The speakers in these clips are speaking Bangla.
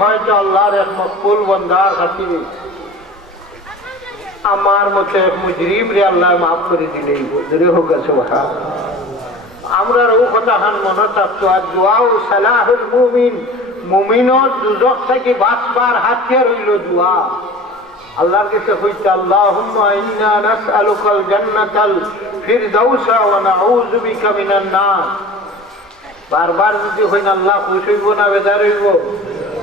হয়তো আল্লাহর এক মকবুল বন্দার খাতিরে। আমার মতো এক মুজরিম রে আল্লাহ মাফ করে দিলেই দূরে হোক আমরা ও কথা হান মনে থাকতো, আর দোয়াও সালাহুল মুমিন। মুমিনর দুজক থেকে বাঁচবার হাতিয়ার হইল দোয়া। আল্লাহর কাছে হইতে আল্লাহুম্মা ইন্না নাসআলুকাল জান্নাতাল ফিরদাউসা ওয়া নাউযু বিকা মিনান নার। বারবার যদি হইন আল্লাহ খুশ হইব না বেদার হইব?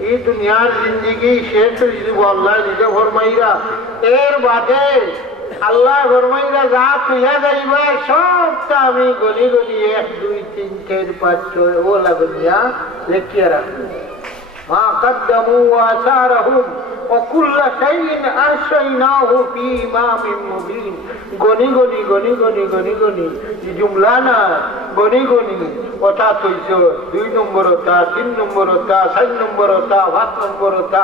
এই দুনিয়ার জিন্দিগি শেষ হয়ে যাব আল্লাহ নিজে ফরমাইরা। এর বাদে আল্লাহ ফরমাইরা, যা তুইয়া যাইবা সবটা আমি গলি গলি এক, দুই, তিন, চার, পাঁচ, ছয়, ও লাগনিয়া লেখিয়া রাখব। মা কদ্দমু আসারহুম। وكل شيء أحصيناه في إمام مبين গনি গনি গনি গনি গনি গনি এই জুমলা না গনি গনি ওটা তৈছ দুই নম্বর ওটা তিন নম্বর ওটা চার নম্বর ওটা পাঁচ নম্বর ওটা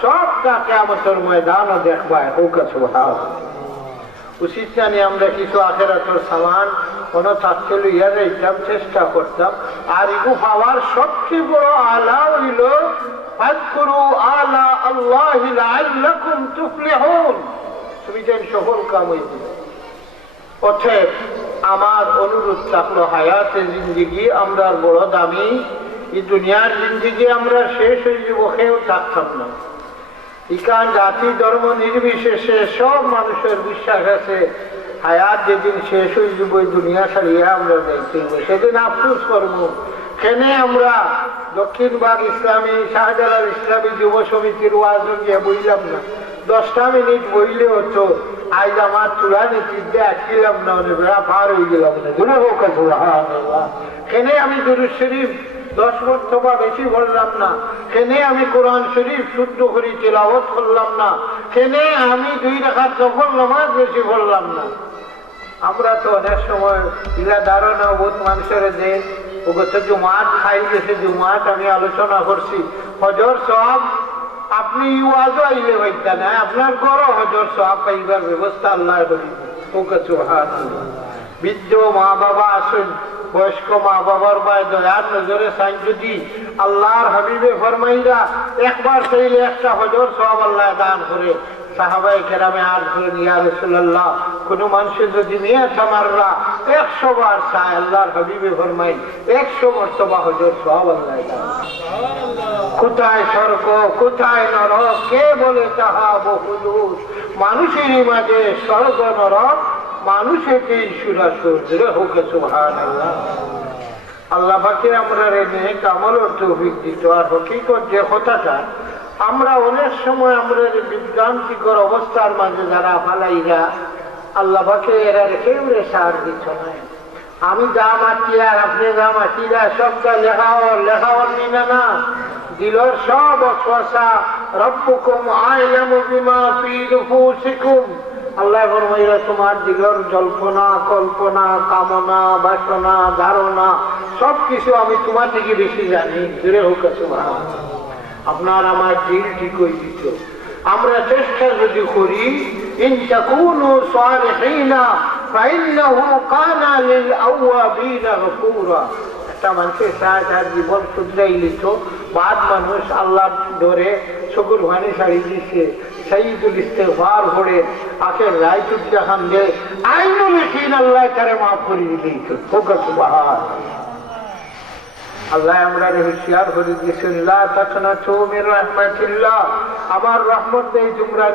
সবটা কেমতর ময়দানও দেখবায় হোক সুহাস উচিত জানি আমরা কিছু আখেরাতর সামান কোনো থাকতে লইয়া যাইতাম চেষ্টা করতাম আর এগু পাওয়ার সবচেয়ে বড় আলা হইল আমার অনুরোধ থাকল হায়াতে জিন্দিগি আমরা বড় দামি, এই দুনিয়ার জিন্দিগি আমরা শেষ হয়ে যাব, কেউ থাকতাম না। ইকান, জাতি, ধর্ম, নির্বিশেষে সব মানুষের বিশ্বাস আছে, হায়াত যেদিন শেষ হয়ে যাব দুনিয়া ছাড়িয়ে আমরা দেখতে সেদিন আফসোস করব। কেনে আমরা দক্ষিণবাগ ইসলামী, শাহজালাল ইসলামী যুব সমিতির ওয়াজ গিয়ে বইলাম না। দশটা মিনিট বইলে হতো আজ আমার চূড়া নীতিতে আটকিলাম না বেড়া পার হয়ে গেলাম না। দূরে হোক কেনে আমি দুরুদ শরীফ দশ মর্তবা বেশি বললাম না। কেনে আমি কোরআন শরীফ শুদ্ধ করি তেলাওয়াত করলাম না। কেনে আমি দুই রাখার সফল নামাজ বেশি বললাম না। আমরা তো অনেক সময় ইলা ধারণা বহুত মানুষের যে ওগত জুমাত খাই গেছে জুমাত আমি আলোচনা করছি। হজর সব, আপনি ওয়াজও আইলে হইতা না, আপনার করো হজর সব পাইবার ব্যবস্থা আল্লাহ করি ওকে চোহান বৃদ্ধ মা বাবা আসুন, বয়স্ক মা বাবার বায় দয়ার নজরে সাইন যদি আল্লাহর হাবিবে ফরমাইরা একবার চাইলে একটা হজর সব আল্লাহ দান করে। সাহাবাই কেরামে আর করেন ইয়া রসুল্লাহ কোন মানুষের যদি নিয়ে থামাররা একশো বার চায় আল্লাহর হাবিবে ফরমাই একশো মর্তবা হজর সব আল্লাহ কোথায় স্বর্গ, কোথায় নরক, কে বলে তাহা বহুদূর? মানুষেরই মাঝে স্বর্গ, নরক মানুষেরকেই সুরাসুর হোক সুহান আল্লাহ আল্লাহ পাকে আমরা রেনে কামল তৌফিক দিত আর হকিকত যে কথাটা, আমরা অনেক সময় আমরা বিভ্রান্তিকর অবস্থার মাঝে যারা ফালাইরা আল্লাহ পাকে এরা রেখে উড়ে সার দিচ্ছ না। আমি যা মাতি আর আপনি যা মাতিরা সবটা লেখাওয়ার লেখাওয়ার নিনা না। দিলর সব অশ্বাসা রব্বুকুম আইলামু বিমা ফি নুফুসিকুম। আল্লাহ ফরমাইরা তোমার দিলর জল্পনা, কল্পনা, কামনা, বাসনা, ধারণা সব কিছু আমি তোমার থেকে বেশি জানি। দূরে হোক আপনার আমার দিল ঠিক হয়ে দিত। আমরা চেষ্টা যদি করি তাকুনু সালিহিনা ফাইন্নাহু কানা লিল আওয়াবিনা গফুরা একটা মানুষের সাথে তার জীবন শুধরাই লিত বাদ মানুষ আল্লাহ ধরে চকুর ভানি শাড়ি দিচ্ছে শহীদুল ইস্তেফার ভরে আখের রায় চুটটা খান দে। আইনুল ইকিন আল্লাহ তারে মাফ করে দিলেই তো ফোকাস বাহার আল্লাহ আমরা হুশিয়ার আমার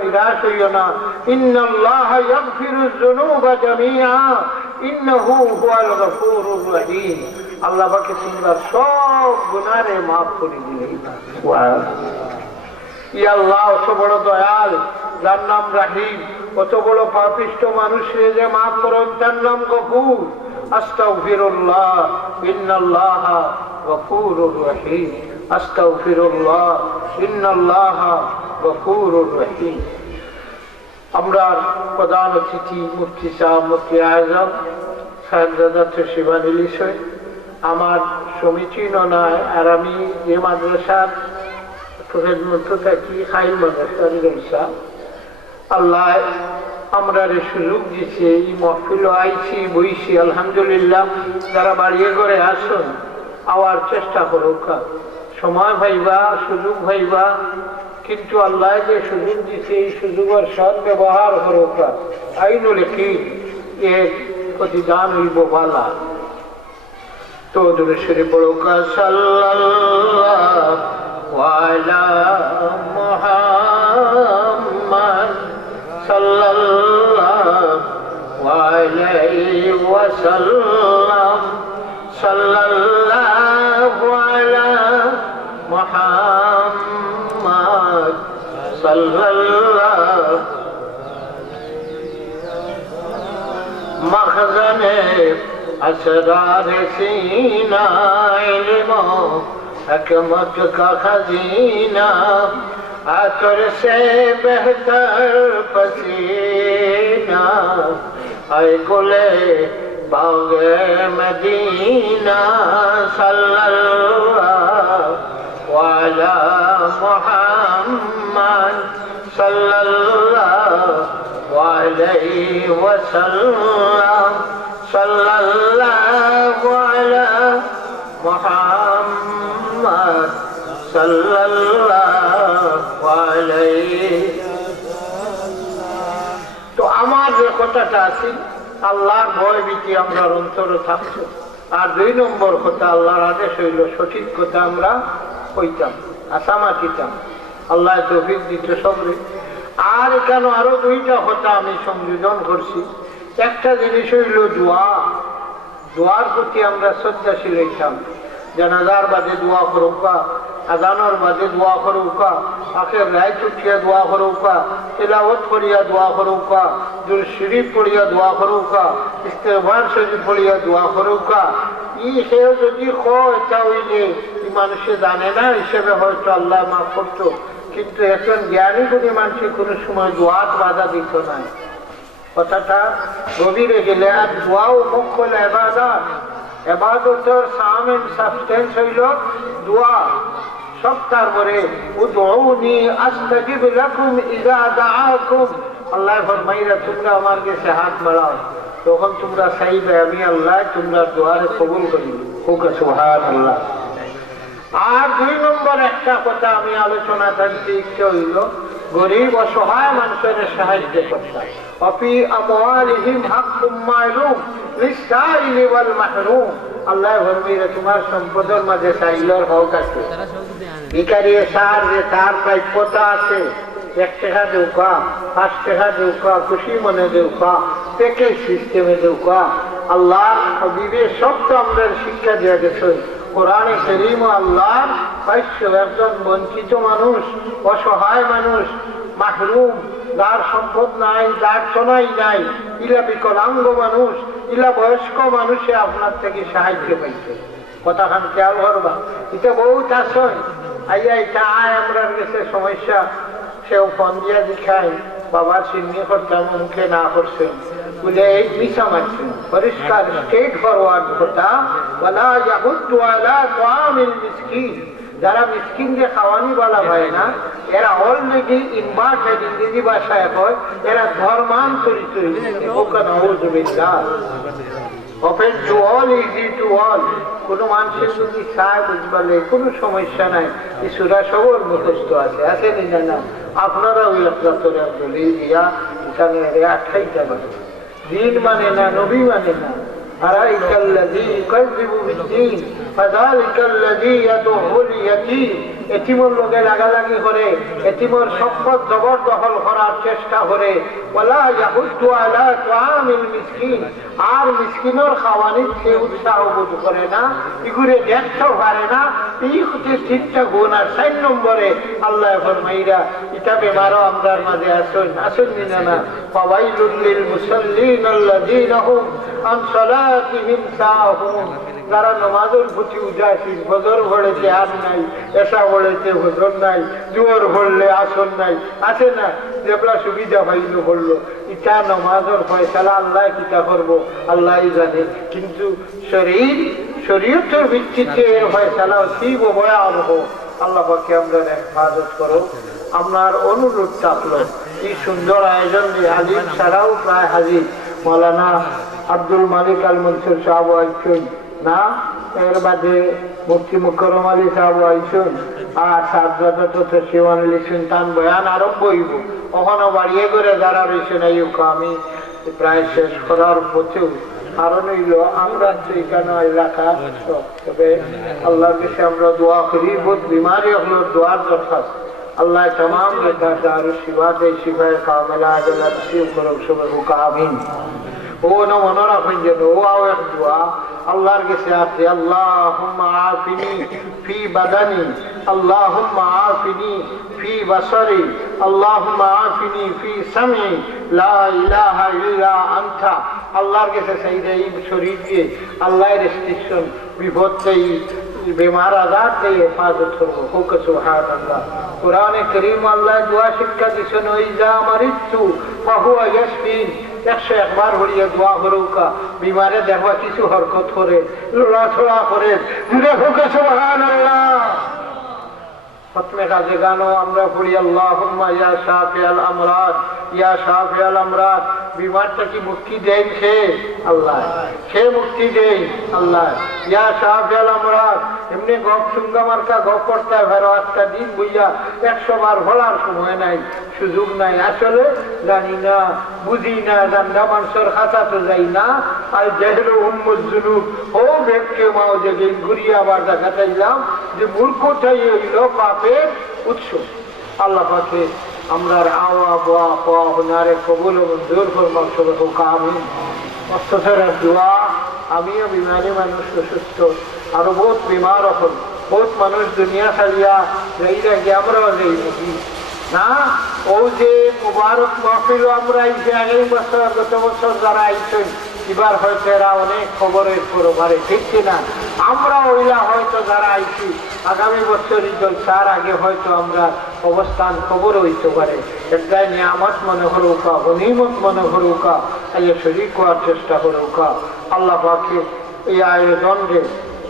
নিরাশ না। আল্লাহ সব গুনারে মাফ করে দিলেই ই আল্লাহ, অত বড় দয়াল, যার নাম রাহিম, অত বড় পাপিষ্ট মানুষে যে মাফ করো তার নাম গফুর। আস্তাগফিরুল্লাহ, ইন্নাল্লাহ। গফুরুর রহিম। আস্তাগফিরুল্লাহ, ইন্নাল্লাহ গফুরুর রহিম। আমরা প্রধান অতিথি, মুফতি সাহ মুফতি আজম, সাহেবজাদা শিবান ইলিশয় আমার সমীচীন নয় আর আমি যে মাদ্রাসার খেদমত থাকি খাইল মাদ্রাসার রইসা আল্লাহ, আমরা সুযোগ দিছে এই মহফিল আইছি, বইছি, আলহামদুলিল্লাহ। যারা বাড়িয়ে করে আসুন আওয়ার চেষ্টা করুক। সময় ভাইবা সুযোগ ভাইবা কিন্তু আল্লাহ যে সুযোগ দিছে, এই সুযোগের সৎ ব্যবহার করুক। আইনুল কি প্রতিদান হইব বালা। তো দূরে সরে পড়ুক সাল্লাল্লাহু আলা মুহাম্মদ على محمد صلى الله مخزن اسرار سینا علم حکمت کا خزینہ آتر سے بہتر پسینہ اے گلے باغ مدینہ صلى الله وعلی محمد صلى الله علیہ وسلم صلى الله على محمد صلی اللہ علیہ تو আমার যে কথাটা আছে আল্লাহর ভয় ভীতি আমরা অন্তরে থাকতো। আর দুই নম্বর কথা, আল্লাহর আদেশ হইল, সঠিক কথা আমরা হইতাম আসামা খিতাম আল্লাহ তৌফিক দিত সবরে। আর কেন আরও দুইটা কথা আমি সংযোজন করছি। একটা জিনিস হইল দোয়া। দোয়ার প্রতি আমরা শ্রদ্ধাশীল হইতাম। জানাজার বাদে দোয়া করুকা আজানোর বাদে দোয়া করুকা আখের রায় চুকিয়া দোয়া করুকা তেলাওয়াত করিয়া দোয়া করুকা দুর শরীফ পড়িয়া দোয়া করুকা ইস্তেফার শরীফ পড়িয়া দোয়া করুকা ই সে যদি কয় তাহলে এই মানুষে জানে না হিসেবে হয়তো আল্লাহ মাফ করতো। কিন্তু একজন জ্ঞানী গুণী মানুষের কোনো সময় দোয়াত বাধা দিত না। কথাটা গভীরে গেলে আর দোয়াও মুখ হল এবাদত। এবাদতর সাম এন্ড সাবস্টেন্স হইল, দোয়া সব তারপরে উদউনি আস্তাজিব লাকুম ইযা দাআকুম। আল্লাহ ফরমাইরা, তোমরা আমার কাছে হাত বাড়াও। তখন তোমরা চাইবে, আমি আল্লাহ তোমরা দোয়ারে কবুল করি। হোক, সুবহানাল্লাহ। আর দুই নম্বর একটা কথা আমি আলোচনা থাকতে ইচ্ছে হইল গরিব অসহায় মানুষের সাহায্য করতে অপি আমওয়ালিহিম হাক্কুম মালুম আল্লাহ সব তো আমরা শিক্ষা দিয়ে গেছে কোরআনে করিম আল্লাহ একজন বঞ্চিত মানুষ, অসহায় মানুষ, মাহরুম, যার সম্পদ নাই, যার সোনাই নাই, ইলা বিকলাঙ্গ মানুষ, ইলা বয়স্ক মানুষে আপনার থেকে সাহায্য পাইছে। কথাখান খেয়াল করবা, এটা বহুত আসয় আইয়া এটা আয় আমরা গেছে সমস্যা, সেও ফোন দিয়া দেখায়, বাবার সিন্নি করতাম মুখে না করছেন বলা ইয়াহুদ্দু আলা তোয়ামিল মিসকিন যারা খাওয়ানি বলা হয় না এরা ইংরেজি ভাষায় এরা ধর্মান্তরিত to all easy to all কোনো মানুষের যদি চায় বুঝবালে কোনো সমস্যা নাই এই সুরা সবর মুখস্থ আছে আছে নি ওই আপনার বলি দিয়া এখানে আঠাইতে পারে නිර්මාණය නොබිවන්නේ නැහැ أرأيت الذي يكذب بالدين فذلك الذي يدعو اليتيم এতিমর লোকে লাগালাগি করে এতিমর সম্পদ জবরদখল করার চেষ্টা করে ওলা ইয়াহুদ্দু আলা তুআমিল মিসকিন আর মিসকিনর খাওয়ানির সে উৎসাহ বোধ করে না ইগুরে দেখতেও পারে না এই হচ্ছে ঠিকঠাক গুণ আর চার নম্বরে আল্লাহ ফরমাইরা ইটা বেমারও আমরার মাঝে আসুন আসুন না না ফাওয়াইলুল লিল মুসাল্লিন আল্লাযীনা হুম আন সালাতিহিম সাহুন যারা উদাসীন ফজর ভরেছে আর নাই এসা ভরেছে ভজর নাই জোর ভরলে আসন নাই আছে না যেগুলা সুবিধা পাইল ভরলো ইটা নমাজের ফয়সালা আল্লাহ কিতা করব আল্লাহ জানে কিন্তু শরীর শরীয়তের ভিত্তিতে এর ফয়সালা অতীব ভয়াবহ আল্লাহ পাকে আমরা হেফাজত করো আপনার অনুরোধ থাকল এই সুন্দর আয়োজন হাজির ছাড়াও প্রায় হাজির মৌলানা আব্দুল মালিক আল মনসুর সাহেব আইসুন, না? এর বাদে মুফতি মুকরম আলী সাহেব আইসুন, আর সাবজাদা তথা শিবান আলী সুলতান বয়ান আরম্ভ হইব। ওখানে বাড়িয়ে করে যারা রয়েছেন এই আমি। প্রায় শেষ করার পথেও কারণ হইল, আমরা তো এখানে এলাকা তবে আল্লাহর কাছে আমরা দোয়া করি, বহুত বিমারি হলো দোয়ার দরখাস্ত। اللہ تمام بتا دار شفا دے شفا کاملہ جل نصیب کرو سب کو آمین او نو منرا فنجن او او دعا اللہ کے ساتھ اللهم عافنی فی بدنی اللهم عافنی فی بصری اللهم عافنی فی سمعی لا الہ الا انت اللہ کے سے صحیح ہے شریر کے اللہ ریسٹرکشن বিপদ বেমার আজাদ থেকে হেফাজত করব হোক সুহান কোরআনে করিম আল্লাহ দোয়া শিক্ষা দিচ্ছেন ওই যা আমার ইচ্ছু পাহুয়া ইয়াসমিন। একশো একবার হরিয়ে দোয়া হরৌকা বিমারে দেখবা কিছু হরকত করে লোড়া ছোড়া করে হোক সুহান আল্লাহ খতমে ইয়া শাফি আল আমরাদ ইয়া বিমারটা কি মুক্তি দেন সে? আল্লাহ। সে মুক্তি দেন আল্লাহ। ইয়া শাফি আল আমরাদ এমনি গপ সুঙ্গা মার্কা গপ করতে ভেরো আজকা দিন বুঝা একশো বার ভোলার সময় নাই, সুযোগ নাই। আসলে জানি না, বুঝি না জান্দা মানুষের খাতা তো যাই না আর ও মাও যে আবার দেখা চাইলাম যে উৎস। আল্লাহ আমরা কবুল আমিও মানুষ আরও বহুত বিমার হল বহুত মানুষ দুনিয়া ছাড়িয়া যাই লাগে আমরাও যাই নাকি না, ও যে মুবারক মাহফিল আমরা আইসি আগের বছর, গত বছর যারা এবার হয়তো এরা অনেক খবরের পরে পারে ঠিক কিনা? আমরা ওইলা হয়তো যারা আইছি, আগামী বছর বছরই তার আগে হয়তো আমরা অবস্থান খবর হইতে পারে। একটাই নিয়ামত মনে করুকা গনিমত মনে করুকা আইয়ে শরীর করার চেষ্টা করুকা। আল্লাহ পাকে এই আয়োজনকে,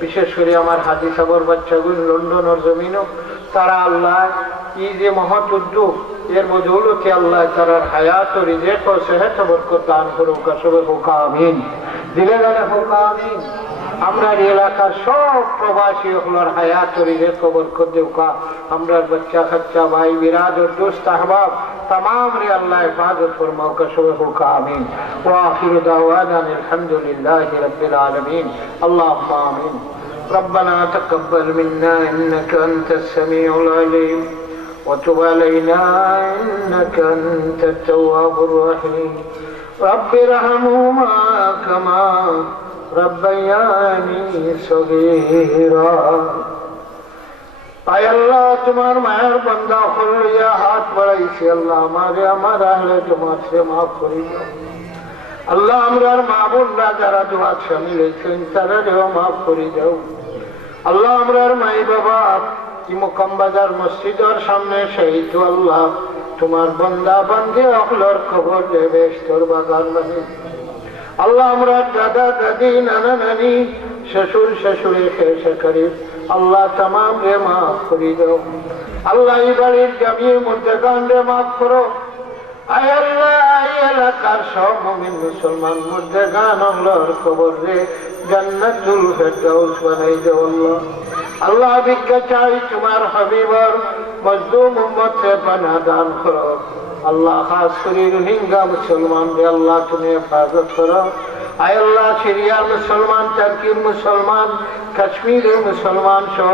বিশেষ করে আমার হাজি সাগর বাচ্চাগুলো লন্ডনের জমিনও, তারা আল্লাহ এই যে মহৎ উদ্যোগ এর বদৌলতে আল্লাহ তাআলার হায়াত ও রিজিক ও সেহত ও বরকত দান করুক আসলে হোক আমিন দিলে গেলে হোক আমিন আমরা এই এলাকার সব প্রবাসী ওগুলোর হায়াত ও রিজিক ও বরকত দেউকা আমরার বাচ্চা খাচ্চা ভাই বিরাজ ও দোস্ত আহবাব তমাম রে আল্লাহ হেফাজত ফরমাও কসবে হোক আমিন ও আখির দাওয়ানা আলহামদুলিল্লাহি রাব্বিল আলামিন আল্লাহ আমিন ربنا تقبل منا انك انت السميع العليم وتب علينا انك انت التواب الرحيم رب ارحمهما كما ربياني صغيرا আয় আল্লাহ তোমার মায়ের বন্দা হলিয়া হাত বাড়াইছি আল্লাহ আমারে আমার আহলে তোমার সে মাফ করি দাও। আল্লাহ আমরার মা বোনরা যারা দোয়া সামিল হয়েছেন তারারেও মাফ করে দাও আল্লাহ আমরার মাই বাবা সামনে আল্লাহ। তোমার দেবে আল্লাহ আমরা দাদা নানা, নানি শেষে করি আল্লাহ তামাম রে, মাফ করি দাও। আল্লাহ এই বাড়ির জামিয়ে মধ্যে গান রে, মাফ করো। এলাকার সব মমিন মুসলমান মধ্যে গান আল্লাহর খবর রে, জান্নাতুল ফেরদাউস বানাই দাও আল্লাহ। আল্লাহ ভিক্ষা চাই তোমার হাবিবর মজদুম উম্মত সে পানা দান করো। আল্লাহ খাস করে রোহিঙ্গা মুসলমান রে, আল্লাহ তুমি হেফাজত করো। আয় আল্লাহ সিরিয়ার মুসলমান, টার্কির মুসলমান, কাশ্মীরের মুসলমান সহ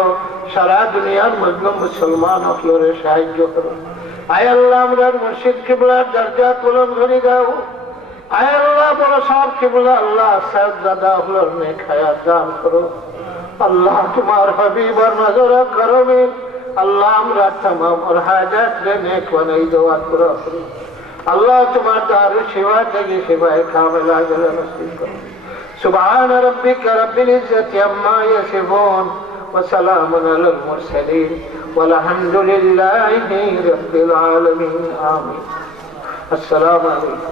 সারা দুনিয়ার মজলুম মুসলমান অকলরে সাহায্য করো। আয় আল্লাহ আমরা মুর্শিদ কিবলার দরজা তুলন করে দাও আয় আল্লাহ বড় সব কিবলা আল্লাহ সাহেব দাদা হলোর নে খায়াত দান করো আল্লাহ তোমার হাবিবর নজর করো আল্লাহ আমরা তমাম ওর হাজাত রে নেক বানাই দেওয়া করো আল্লাহ তোমার দারু সেবা থেকে সেবায় কামেলা গেলে নসিব করো سبحان ربك رب العزة عما يصفون وسلام على المرسلين والحمد لله رب العالمين. آمين. السلام عليكم.